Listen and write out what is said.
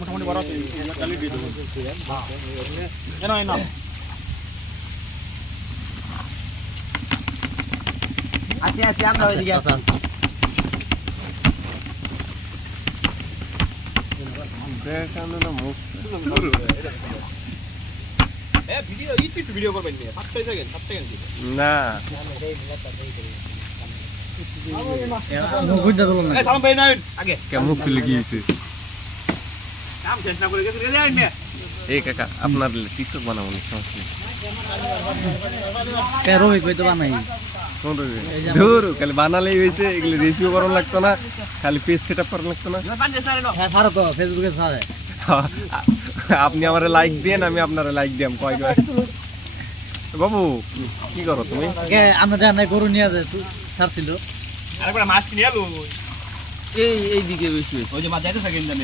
মোটামুটি বড় চালিয়ে দিয়ে দেবো আছি আমরা ওইদিকে আছি দেখানো না মুখ ভিডিও করবেন 7 সেকেন্ড না কেমন খুলে গিয়েছে এই কাকা আপনার টিকটক বানাবো ধরু খালি বানালেই হয়েছে এগুলো রেসিও করানো লাগতো না খালি পেজ সেট আপ করা লাগতো না আপনি আমার লাইক দেন আমি আপনার লাইক দিয়াম কয়বার বাবু কি করো তুমি গরু নিয়ে ছাড়ছিল আরেকবার মাছ কিনে আলো এইদিকে বেশি ওই যে মাছ যাইতে থাকেন জানি